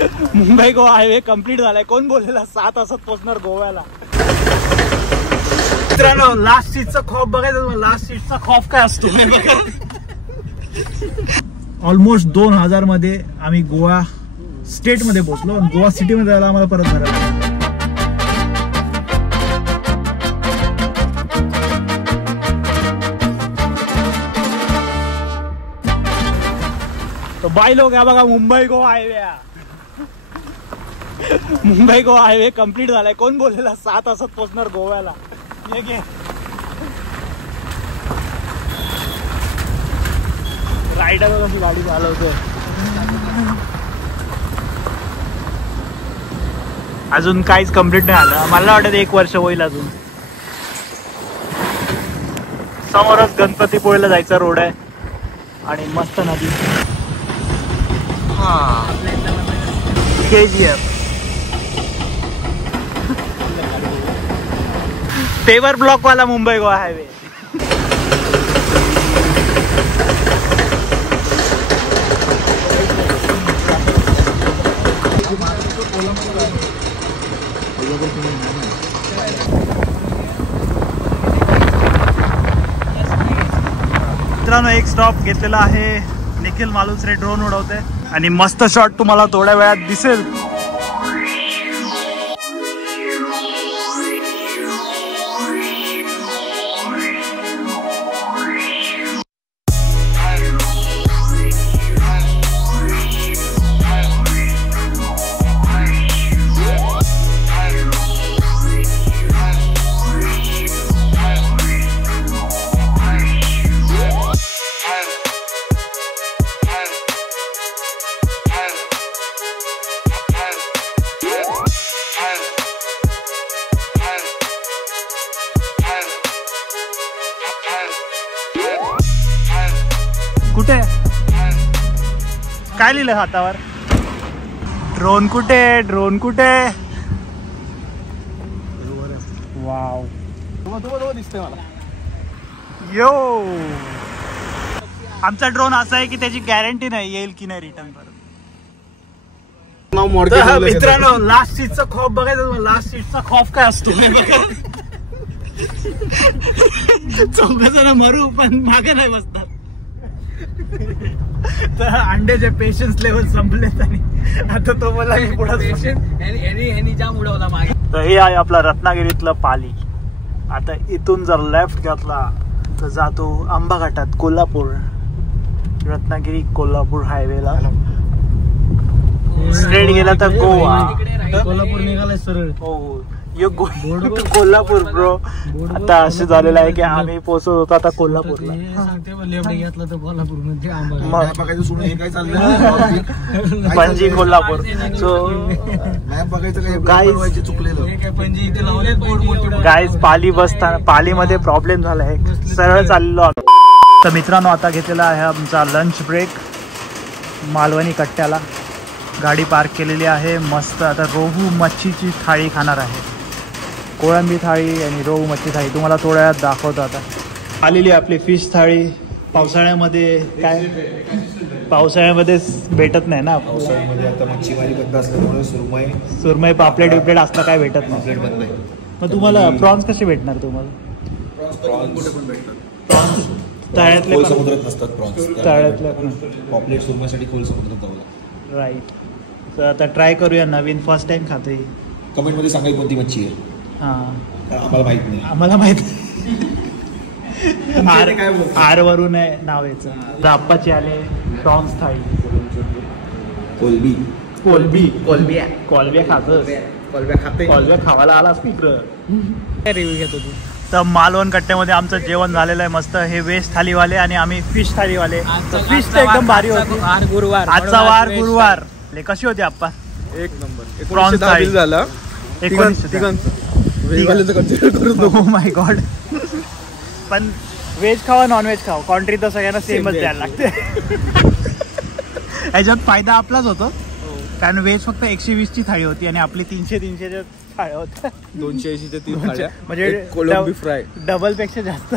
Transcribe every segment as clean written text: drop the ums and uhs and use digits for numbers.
Mumbai Goa highway complete झालाय. कोण बोललेला 7 तासात पोहोचणार गोव्याला. मित्रांनो लास्ट सीटचा खौफ बघायचा. लास्ट सीटचा खौफ काय असतो ऑलमोस्ट 2000 मध्ये आम्ही गोवा स्टेट मध्ये पोहोचलो. गोवा सिटी मध्ये जायला आम्हाला परत भरायला. तो बाय लोग आहे बघा. Mumbai Goa highway Mumbai Goa highway complete झालाय. कोण बोललेला 7 तासात पोहोचणार गोव्याला. रायडर कशी गाडी चालवतोय. अजून काहीच कम्प्लीट नाही आलं. मला वाटत 1 वर्ष होईल अजून. समोरच गणपतीपुळेला जायचा रोड आहे आणि मस्त नदी. KGF पेवर ब्लॉक वाला मुंबई गोवा हायवे. मित्रांनो एक स्टॉप घेतलेला आहे. निखिल मालुसरे ड्रोन उडवते आणि मस्त शॉट तुम्हाला थोड्या वेळात दिसेल. कुठे काय लिहिलं हातावर. ड्रोन कुठे. ड्रोन कुठे. वाव दिसतोय मला. यो आमचा ड्रोन असा आहे की त्याची गॅरंटी नाही येईल की नाही रिटर्न परत. मित्रांनो लास्ट सीटचा खौफ बघायचा. लास्ट सीटचा खौफ काय असतो चौघजण मरू पण मागे नाही बसतात. तर अंड्याचे पेशन्स लेवल संपलेत आणि आता तो मला जाम उडवला मागे. तर हे आहे आपला रत्नागिरीतलं पाली. आता इथून जर लेफ्ट घेतला तर जातो आंबा घाटात कोल्हापूर. रत्नागिरी कोल्हापूर हायवेला स्ट्रेट गेला तर गोवा. कोल्हापूर निघालाय सरळ. हो कोल्हापूर ब्रो. आता असं झालेलं आहे की आम्ही पोहोचत होतो आता कोल्हापूरला. पणजी कोल्हापूर. सो गाईज पाली बसताना पालीमध्ये प्रॉब्लेम झालाय. सरळ चाललेलो. तर मित्रांनो आता घेतलेला आहे आमचा लंच ब्रेक. मालवणी कट्ट्याला गाडी पार्क केलेली आहे. मस्त आता रोहू मच्छीची थाळी खाणार आहे. कोळंबी थाळी आणि रोहू मच्छी थाळी तुम्हाला थोड्या वेळात दाखवतो. आता आलेली आपली फिश थाळी. पावसाळ्यामध्ये काय पावसाळ्यामध्ये भेटत नाही ना. पावसाळ्यामध्ये आता मच्छीमारी बंद असल्यामुळे सुरमई पापलेट बिपलेट असलं काय भेटत नाही. मग तुम्हाला प्रॉन्स कसे भेटणार. तुम्हाला प्रॉन्स तळ्यातले समुद्रात नसतात. प्रॉन्स तळ्यातल्या पॉपलेट सुरमईसाठी खोल समुद्रात जावं. राईट. तर आता ट्राय करूया. नवीन फर्स्ट टाइम खातोय. कमेंट मध्ये सांगाय कोणती मच्छी आहे. आम्हाला माहित नाही. आम्हाला माहित आर वरून आहे नाव याचं. राप्पाची आले प्रॉन्स थाळी. कोलबी कोलबी कोलबिया कोलबिया खातोस. कोलबिया खावायला आलास इकडं. काय रिव्ह्यू घेतो तू. तर मालवण कट्ट्यामध्ये आमचं जेवण झालेलं आहे मस्त. हे व्हेज थालीवाले आणि आम्ही फिश थालीवाले. फिश तर एकदम भारी होती. आजचा वार गुरुवार. कशी होती आप्पा. एक नंबर. प्रॉन्स थाळी झाला. 19 ओ माय गॉड. पण व्हेज खावा नॉन व्हेज खावा कॉन्ट्री तर सगळ्यांना सेमच द्यायला लागते. याच्यात फायदा आपलाच होतो कारण व्हेज फक्त 120 ची थाळी होती आणि आपली 300 थाळ्या होत्या. 280 ते 3 थाळ्या म्हणजे कोलंबी फ्राय डबल पेक्षा जास्त.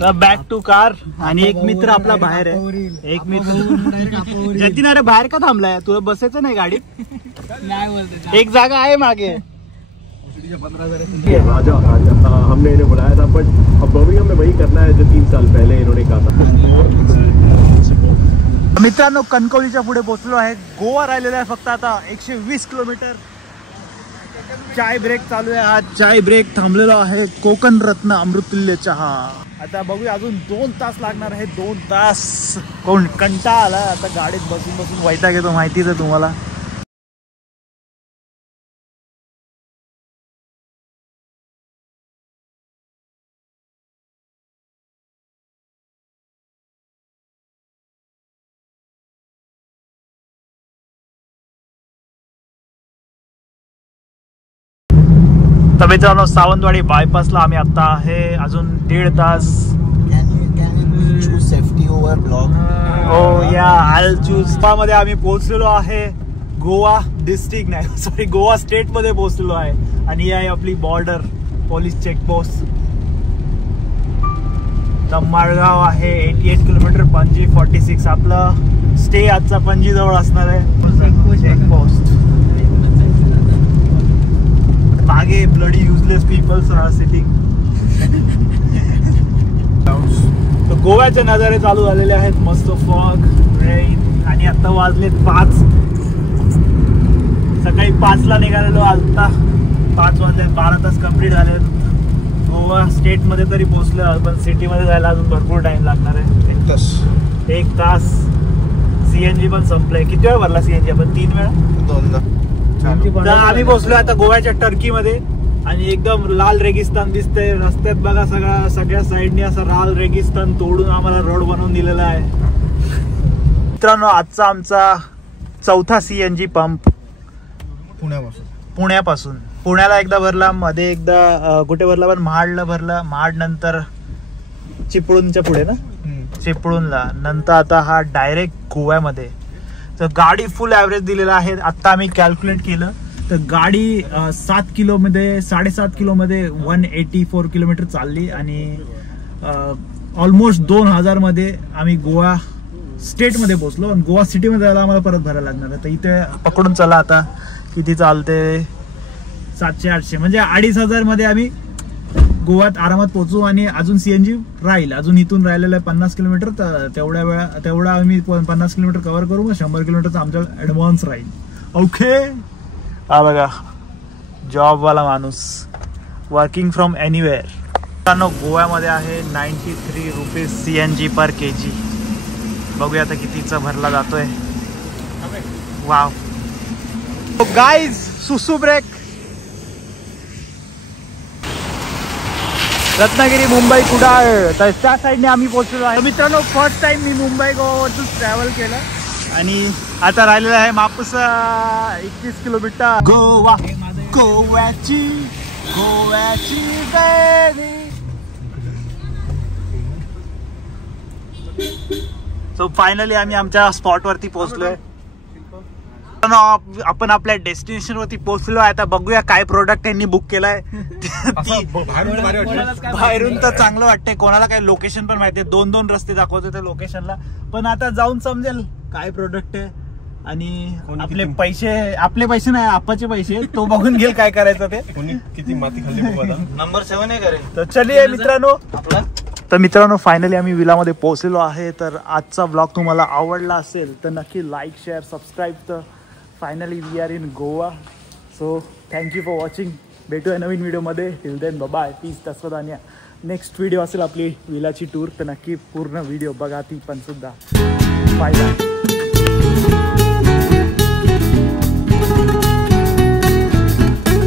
Back to car. आणि एक मित्र आपला बाहेर आहे. एक मित्र जतीन, अरे बाहेर का थांबलाय? तुला बसायचं नाही गाडीत? एक जागा आहे मागे. राजा हमने इन्हें बुलाया था, बट अब बर्मिंघम में वही करना है जो 3 साल पहले इन्होंने कहा था. मित्रांनो, कणकवलीच्या पुढे पोहोचलो आहे. गोवा राहिलेला आहे फक्त आता 120 किलोमीटर. चाय ब्रेक चालू आहे. हा चाय ब्रेक थांबलेला आहे. कोकण रत्न अमृतुल्य चहा. आता बघूया, अजून 2 तास लागणार आहे. 2 तास. कोण कंटाळा आला आता गाडीत बसून बसून, वैताग येतो माहितीच आहे तुम्हाला. तर मित्रांनो, सावंतवाडी बायपासला आम्ही आता आहे. अजून 1.5 तास. Safety over block. हो या, आय चूज. मध्ये आम्ही पोहोचलेलो आहे. गोवा डिस्ट्रिक्ट नाही, सॉरी, गोवा स्टेट मध्ये पोहोचलेलो आहे. आणि ही आहे आपली बॉर्डर पोलीस चेकपोस्ट. माळगाव आहे. 88 किलोमीटर. पणजी 46. आपलं स्टे आजचा पणजी जवळ असणार आहे. चेकपोस्ट. मागे bloody useless peoples are sitting. तर गोव्याचे नजारे चालू झालेले आहेत. मस्त फॉग, रेन. आणि आता वाजलेत 5. सकाळी 5ला निघालेलो. आता 5 वाजले. 12 तास कंप्लीट झाले. गोवा स्टेट मध्ये तरी पोहोचलो, पण सिटी मध्ये जायला अजून भरपूर टाइम लागणार आहे. 1 तास. सीएनजी पण संपलंय. किती वेळा भरला सीएनजी आपण? 3 वेळा. 2दा. आम्ही पोहोचलो आता गोव्याच्या टर्की मध्ये. आणि एकदम लाल रेगिस्तान दिसतंय रस्त्यात. बघा, सगळ्या साईडने असं लाल रेगिस्तान तोडून आम्हाला रोड बनवून दिलेला आहे. मित्रांनो, आजचा आमचा 4था सीएनजी पंप पुण्यापासून. पुण्याला एकदा भरला, मध्ये एकदा कुठे भरला, पण महाडला भरला. महाड नंतर चिपळूणच्या पुढे ना, चिपळूणला. नंतर आता हा डायरेक्ट गोव्यामध्ये. तर गाडी फुल ॲव्हरेज दिलेला आहे. आत्ता आम्ही कॅल्क्युलेट केलं तर गाडी 7 किलोमध्ये, 7.5 किलोमध्ये 184 किलोमीटर चालली. आणि ऑलमोस्ट 2000 मध्ये आम्ही गोवा स्टेटमध्ये पोहोचलो. आणि गोवा सिटीमध्ये जायला आम्हाला परत भरायला लागणार आहे. तर इथे पकडून चला आता किती चालते. 700-800 म्हणजे 2500 मध्ये आम्ही गोव्यात आरामात पोहोचू. आणि अजून सीएनजी राहील. अजून इथून राहिलेलं आहे 50 किलोमीटर. तर तेवढा आम्ही 50 किलोमीटर कव्हर करू. मग 100 किलोमीटरचा आमचा ऍडव्हान्स राहील. ओके. हा बघा, जॉबवाला माणूस. Working from anywhere. मित्रांनो, गोव्यामध्ये आहे 93 रुपीज सीएनजी पर kg. बघूया आता कितीचा भरला जातोय. वाव. गाईज, सुसू ब्रेक. रत्नागिरी, मुंबई, कुडाळ. तर त्या साईडने आम्ही पोहोचलो आहे. मित्रांनो, फर्स्ट टाइम मी मुंबई गोवावरतून ट्रॅव्हल केलं. आणि आता राहिलेला आहे मापूस 21 किलोमीटर. गोवा, गोव्याची बेबी. सो फायनली आम्ही आमच्या स्पॉट वरती पोहोचलोय. आपण आपल्या डेस्टिनेशन वरती पोहोचलो आहे. आता बघूया काय प्रोडक्ट यांनी बुक केलाय. बाहेरून तर चांगलं वाटतंय. कोणाला काय लोकेशन पण माहितीये. 2 रस्ते दाखवतो त्या लोकेशनला. पण आता जाऊन समजेल काय प्रोडक्ट आहे. आणि आपले पैसे नाही, आपाचे पैसे. तो बघून घेईल काय करायचं ते. किती माती खाल्ली. नंबर 7 आहे करेल. तर चलिए मित्रांनो. तर मित्रांनो, फायनली आम्ही विलामध्ये पोहोचलेलो आहे. तर आजचा ब्लॉग तुम्हाला आवडला असेल तर नक्की लाईक, शेअर, सबस्क्राईब. तर finally we are in Goa. So thank you for watching. भेटूया नवीन व्हिडिओमध्ये. Till then bye. पीस. तस्वदान्या. नेक्स्ट व्हिडिओ असेल आपली विलाची टूर. तर नक्की पूर्ण व्हिडिओ बघा ती पण सुद्धा. Bye bye.